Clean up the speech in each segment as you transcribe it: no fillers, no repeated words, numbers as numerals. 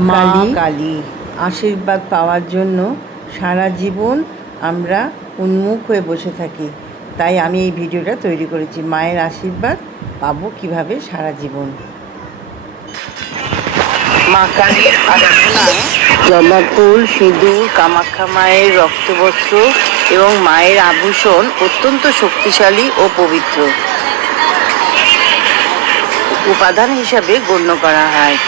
মা কালী আশীর্বাদ পাওয়ার জন্য সারা জীবন আমরা উন্মুখ হয়ে বসে থাকি। তাই আমি এই ভিডিওটা তৈরি করেছি, মায়ের আশীর্বাদ পাবো কিভাবে সারা জীবন। মা কালীর আরাধনায় জবা ফুল, সিঁদুর, কামাখ্যা মায়ের রক্তবস্ত্র এবং মায়ের আভূষণ অত্যন্ত শক্তিশালী ও পবিত্র উপাদান হিসাবে গণ্য করা হয়।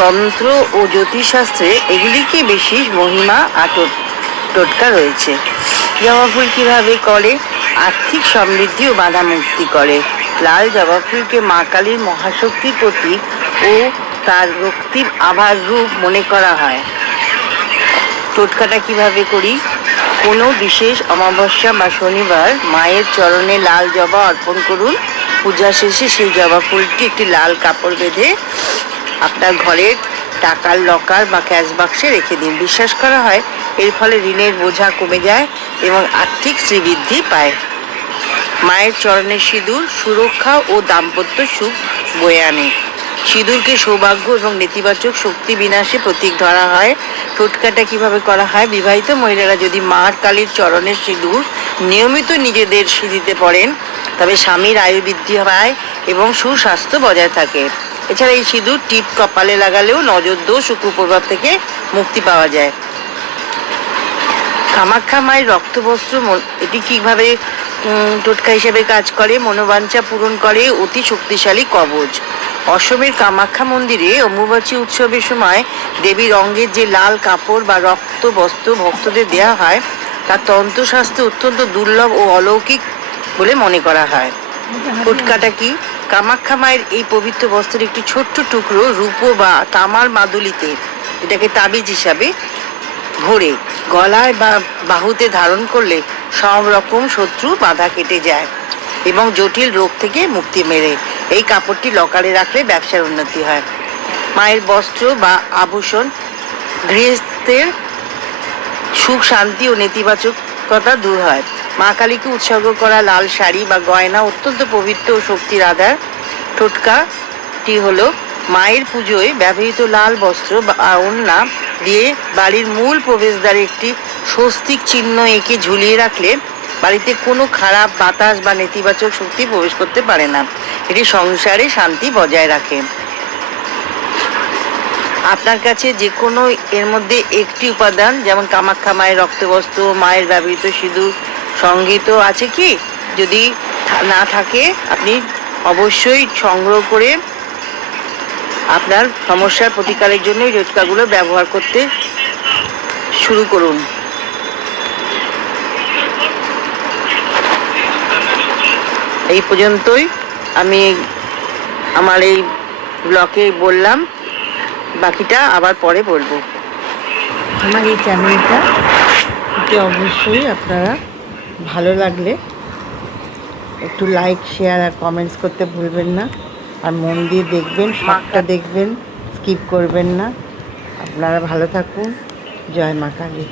তন্ত্র ও জ্যোতিষশাস্ত্রে এগুলিকে বেশি মহিমা আর টোটকা রয়েছে। জবা ফুল কীভাবে করে? আর্থিক সমৃদ্ধি ও বাধা মুক্তি করে। লাল জবা ফুলকে মা কালীর মহাশক্তির প্রতীক ও তার রক্তিম আভার রূপ মনে করা হয়। টোটকাটা কিভাবে করি? কোনো বিশেষ অমাবস্যা বা শনিবার মায়ের চরণে লাল জবা অর্পণ করুন। পূজা শেষে সেই জবা ফুলটি একটি লাল কাপড় বেঁধে আপনার ঘরের টাকার লকার বা ক্যাশ বাক্সে রেখে দিন। বিশ্বাস করা হয় এর ফলে ঋণের বোঝা কমে যায় এবং আর্থিক শ্রীবৃদ্ধি পায়। মায়ের চরণের সিঁদুর সুরক্ষা ও দাম্পত্য সুখ বয়ে আনে। সিঁদুরকে সৌভাগ্য এবং নেতিবাচক শক্তি বিনাশে প্রতীক ধরা হয়। টোটকাটা কিভাবে করা হয়? বিবাহিত মহিলারা যদি মা কালীর চরণের সিঁদুর নিয়মিত নিজেদের সিঁথিতে পড়েন তবে স্বামীর আয়ু বৃদ্ধি পায় এবং সুস্বাস্থ্য বজায় থাকে। এছাড়া এই সিঁদুর টিপ কপালে লাগালেও নজর দোষ ও কুপ্রভাব থেকে মুক্তি পাওয়া যায়। কামাখ্যা মায়ের রক্তবস্ত্র, এটি কিভাবে টোটকা হিসেবে কাজ করে? মনোবাঞ্ছা পূরণ করে অতি শক্তিশালী কবচ। অসমের কামাখ্যা মন্দিরে অম্বুবাচী উৎসবের সময় দেবীর অঙ্গের যে লাল কাপড় বা রক্ত বস্ত্র ভক্তদের দেওয়া হয় তা তন্ত্রশাস্ত্রে অত্যন্ত দুর্লভ ও অলৌকিক বলে মনে করা হয়। টোটকাটা কি? কামাখ্যা মায়ের এই পবিত্র বস্ত্রের একটি ছোট্ট টুকরো রূপো বা তামার মাদুলিতে এটাকে তাবিজ হিসাবে ভরে গলায় বা বাহুতে ধারণ করলে সব রকম শত্রু বাধা কেটে যায় এবং জটিল রোগ থেকে মুক্তি মেলে। এই কাপড়টি লকারে রাখলে ব্যবসার উন্নতি হয়। মায়ের বস্ত্র বা আভূষণ গৃহস্থের সুখ, শান্তি ও নেতিবাচকতা দূর হয়। মা কালীকে উৎসর্গ করা লাল শাড়ি বা গয়না অত্যন্ত পবিত্র ও শক্তির আধার। টোটকাটি হলো মায়ের পুজোয় ব্যবহৃত লাল বস্ত্র বা ওড়না দিয়ে বাড়ির মূল প্রবেশদ্বারে একটি স্বস্তিক চিহ্ন এঁকে ঝুলিয়ে রাখলে বাড়িতে কোনো খারাপ বাতাস বা নেতিবাচক শক্তি প্রবেশ করতে পারে না। এটি সংসারে শান্তি বজায় রাখে। আপনার কাছে যে কোনো এর মধ্যে একটি উপাদান, যেমন কামাখ্যা মায়ের রক্তবস্ত্র, মায়ের ব্যবহৃত সিঁদুর সংগৃহীত আছে কি? যদি না থাকে আপনি অবশ্যই সংগ্রহ করে আপনার সমস্যার প্রতিকারের জন্য এই টোটকাগুলো ব্যবহার করতে শুরু করুন। এই পর্যন্তই আমি আমার এই ব্লগে বললাম, বাকিটা আবার পরে বলবো। আমার এই চ্যানেলটা অবশ্যই আপনারা ভালো লাগলে একটু লাইক, শেয়ার আর কমেন্টস করতে ভুলবেন না। আর মন দিয়ে দেখবেন, সবটা দেখবেন, স্কিপ করবেন না। আপনারা ভালো থাকুন। জয় মা কালী।